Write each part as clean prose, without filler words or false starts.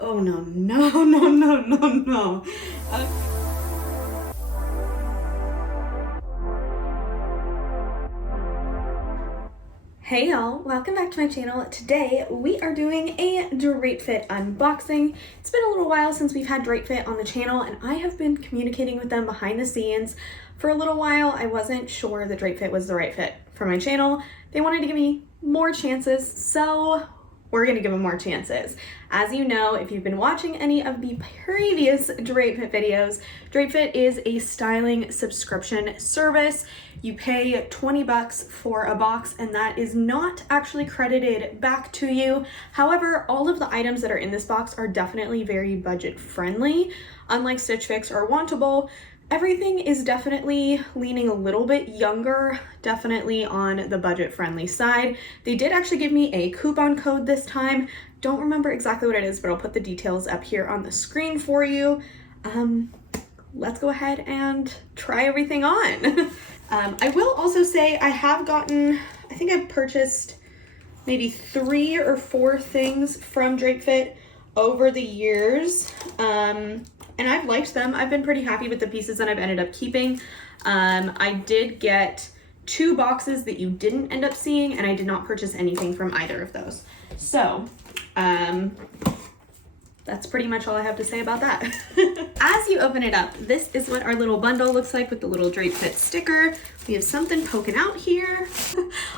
Oh no, no, no, no, no, no. Hey y'all, welcome back to my channel. Today we are doing a Drape Fit unboxing. It's been a little while since we've had Drape Fit on the channel and I have been communicating with them behind the scenes for a little while. I wasn't sure that Drape Fit was the right fit for my channel. They wanted to give me more chances, so we're gonna give them more chances. As you know, if you've been watching any of the previous Drape Fit videos, Drape Fit is a styling subscription service. You pay 20 bucks for a box and that is not actually credited back to you. However, all of the items that are in this box are definitely very budget friendly. Unlike StitchFix or Wantable, everything is definitely leaning a little bit younger, definitely on the budget friendly side. They did actually give me a coupon code this time. Don't remember exactly what it is, but I'll put the details up here on the screen for you. Let's go ahead and try everything on. I will also say I have gotten, I think I've purchased maybe 3 or 4 things from Drape Fit over the years. And I've liked them. I've been pretty happy with the pieces that I've ended up keeping. I did get 2 boxes that you didn't end up seeing, and I did not purchase anything from either of those. So, that's pretty much all I have to say about that. As you open it up, this is what our little bundle looks like with the little Drape Fit sticker. We have something poking out here.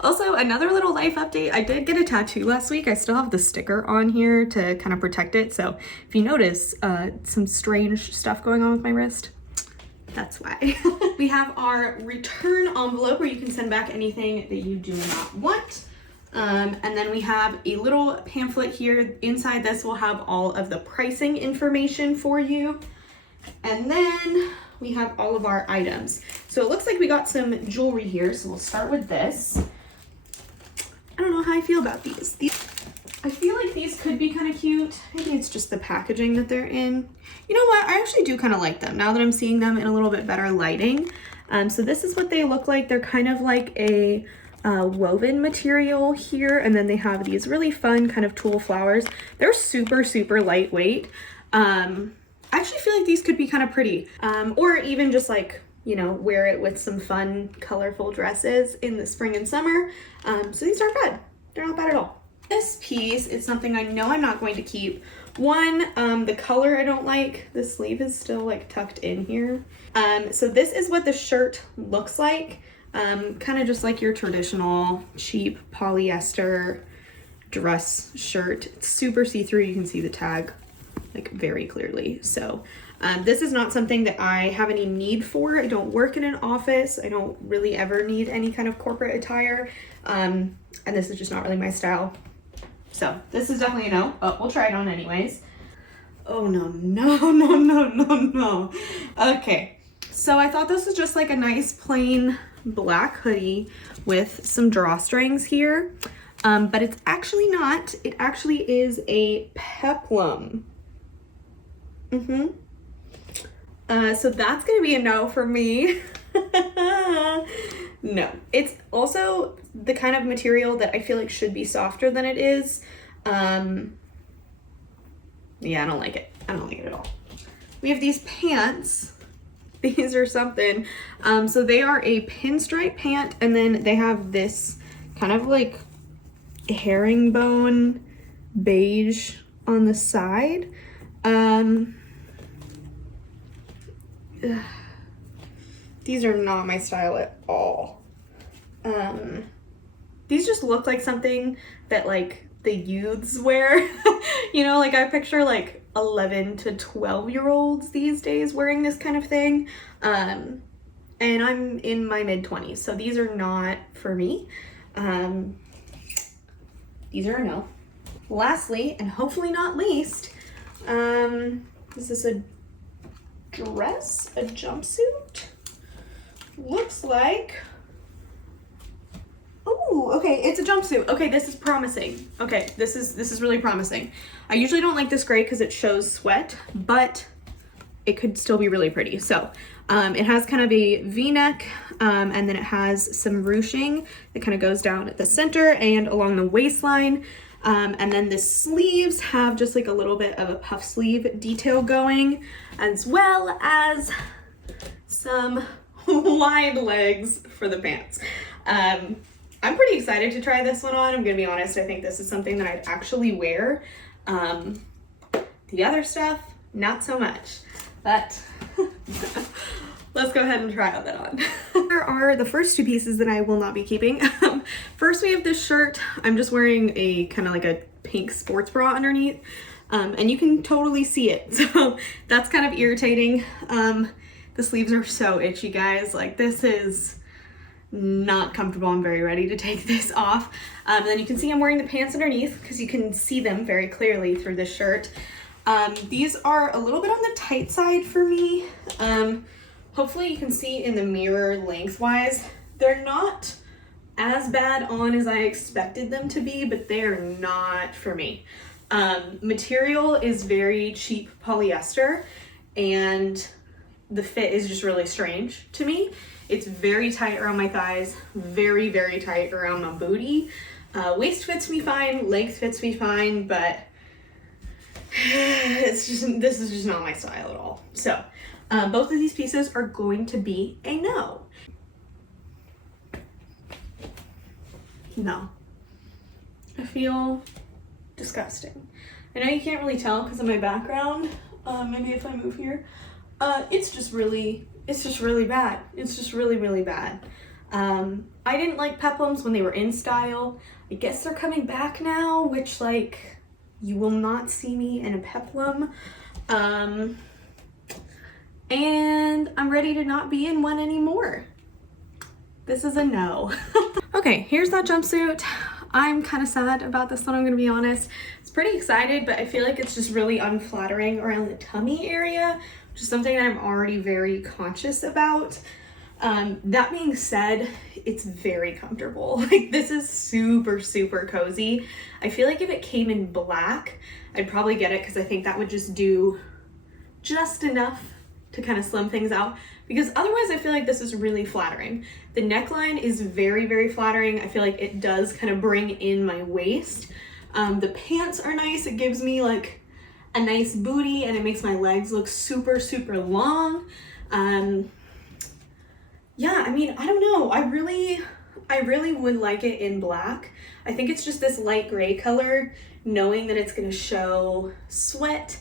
Also, another little life update. I did get a tattoo last week. I still have the sticker on here to kind of protect it. So if you notice some strange stuff going on with my wrist, that's why. We have our return envelope where you can send back anything that you do not want. And then we have a little pamphlet here. Inside this will have all of the pricing information for you. And then we have all of our items. So it looks like we got some jewelry here. So we'll start with this. I don't know how I feel about these. I feel like these could be kind of cute. Maybe it's just the packaging that they're in. You know what? I actually do kind of like them now that I'm seeing them in a little bit better lighting. So this is what they look like. They're kind of like a woven material here, and then they have these really fun kind of tulle flowers. They're super, super lightweight. I actually feel like these could be kind of pretty, or even just like, you know, wear it with some fun, colorful dresses in the spring and summer. So these aren't bad. They're not bad at all. This piece is something I know I'm not going to keep. One, the color I don't like. The sleeve is still like tucked in here. So this is what the shirt looks like. Kind of just like your traditional cheap polyester dress shirt. It's super see-through. You can see the tag like very clearly. So this is not something that I have any need for. I don't work in an office. I don't really ever need any kind of corporate attire. And this is just not really my style. So this is definitely a no, but we'll try it on anyways. Oh no, no, no, no, no, no. Okay, so I thought this was just like a nice plain black hoodie with some drawstrings here, but it's actually not. It actually is a peplum. So that's gonna be a no for me. No, it's also the kind of material that I feel like should be softer than it is. Yeah, I don't like it. I don't like it at all. We have these pants. These are something. So they are a pinstripe pant, and then they have this kind of like herringbone beige on the side. These are not my style at all. These just look like something that like the youths wear. You know, like I picture like 11 to 12-year-olds these days wearing this kind of thing. And I'm in my mid-20s, so these are not for me. These are a no. Lastly, and hopefully not least, is this a dress? A jumpsuit? Looks like... Oh, okay, it's a jumpsuit. Okay, this is promising. Okay, this is really promising. I usually don't like this gray because it shows sweat, but it could still be really pretty. So it has kind of a V-neck, and then it has some ruching that kind of goes down at the center and along the waistline. And then the sleeves have just like a little bit of a puff sleeve detail going, as well as some wide legs for the pants. I'm pretty excited to try this one on. I'm gonna be honest, I think this is something that I'd actually wear. The other stuff, not so much, but let's go ahead and try that on. Here are the first two pieces that I will not be keeping. First, we have this shirt. I'm just wearing a kind of like a pink sports bra underneath, and you can totally see it. So that's kind of irritating. The sleeves are so itchy, guys. Like, this is not comfortable. I'm very ready to take this off. And then you can see I'm wearing the pants underneath because you can see them very clearly through this shirt. These are a little bit on the tight side for me. Hopefully you can see in the mirror lengthwise. They're not as bad on as I expected them to be, but they're not for me. Material is very cheap polyester, and the fit is just really strange to me. It's very tight around my thighs, very, very tight around my booty. Waist fits me fine, length fits me fine, but this is just not my style at all. So both of these pieces are going to be a no. No. I feel disgusting. I know you can't really tell because of my background. Maybe if I move here. It's just really bad. It's just really, really bad. I didn't like peplums when they were in style. I guess they're coming back now, which, like, you will not see me in a peplum. And I'm ready to not be in one anymore. This is a no. Okay, here's that jumpsuit. I'm kind of sad about this one, I'm gonna be honest. It's pretty excited, but I feel like it's just really unflattering around the tummy area, which is something that I'm already very conscious about. That being said, it's very comfortable. Like, this is super, super cozy. I feel like if it came in black, I'd probably get it because I think that would just do just enough to kind of slim things out, because otherwise I feel like this is really flattering. The neckline is very, very flattering. I feel like it does kind of bring in my waist. The pants are nice. It gives me like a nice booty and it makes my legs look super, super long. Yeah, I mean, I don't know. I really would like it in black. I think it's just this light gray color, knowing that it's gonna show sweat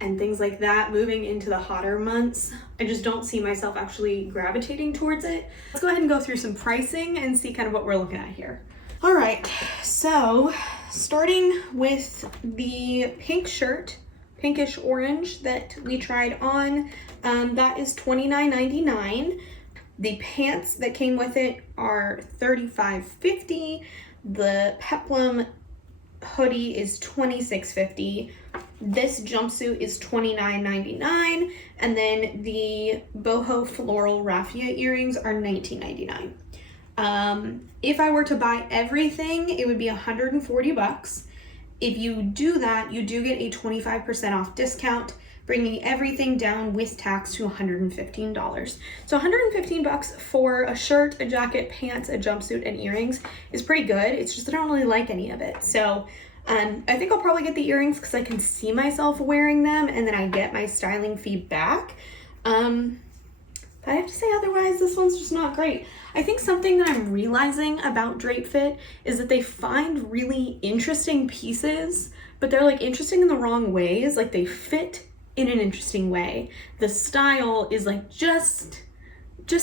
and things like that moving into the hotter months. I just don't see myself actually gravitating towards it. Let's go ahead and go through some pricing and see kind of what we're looking at here. All right, so starting with the pink shirt, pinkish orange that we tried on, that is $29.99. The pants that came with it are $35.50. The peplum hoodie is $26.50. This jumpsuit is $29.99, and then the boho floral raffia earrings are $19.99. If I were to buy everything, it would be $140. If you do that, you do get a 25% off discount, bringing everything down with tax to $115. So $115 for a shirt, a jacket, pants, a jumpsuit, and earrings is pretty good. It's just I don't really like any of it. So I think I'll probably get the earrings because I can see myself wearing them and then I get my styling fee back. But I have to say otherwise, this one's just not great. I think something that I'm realizing about Drape Fit is that they find really interesting pieces, but they're like interesting in the wrong ways. Like, they fit in an interesting way. The style is like just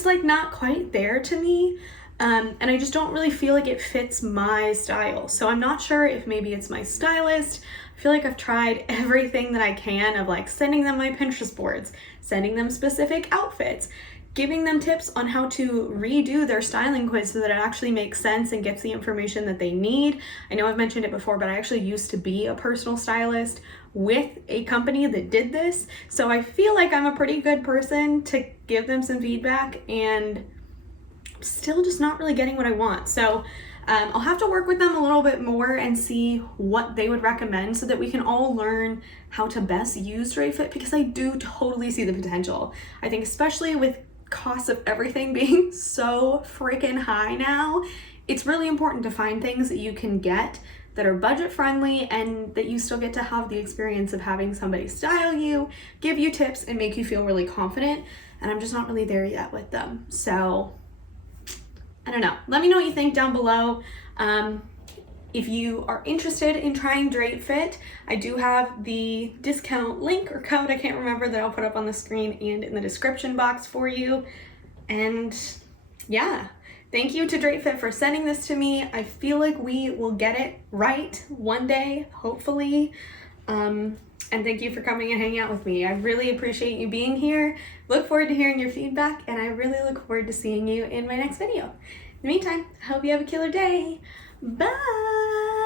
like not quite there to me. And I just don't really feel like it fits my style. So I'm not sure if maybe it's my stylist. I feel like I've tried everything that I can of like sending them my Pinterest boards, sending them specific outfits, giving them tips on how to redo their styling quiz so that it actually makes sense and gets the information that they need. I know I've mentioned it before, but I actually used to be a personal stylist with a company that did this. So I feel like I'm a pretty good person to give them some feedback, and still just not really getting what I want. So I'll have to work with them a little bit more and see what they would recommend so that we can all learn how to best use Drape Fit, because I do totally see the potential. I think especially with costs of everything being so freaking high now, it's really important to find things that you can get that are budget friendly and that you still get to have the experience of having somebody style you, give you tips, and make you feel really confident. And I'm just not really there yet with them. So I don't know. Let me know what you think down below. If you are interested in trying Drape Fit, I do have the discount link or code, I can't remember, that I'll put up on the screen and in the description box for you. And yeah, thank you to Drape Fit for sending this to me. I feel like we will get it right one day, hopefully. And thank you for coming and hanging out with me. I really appreciate you being here. Look forward to hearing your feedback, and I really look forward to seeing you in my next video. In the meantime, I hope you have a killer day. Bye!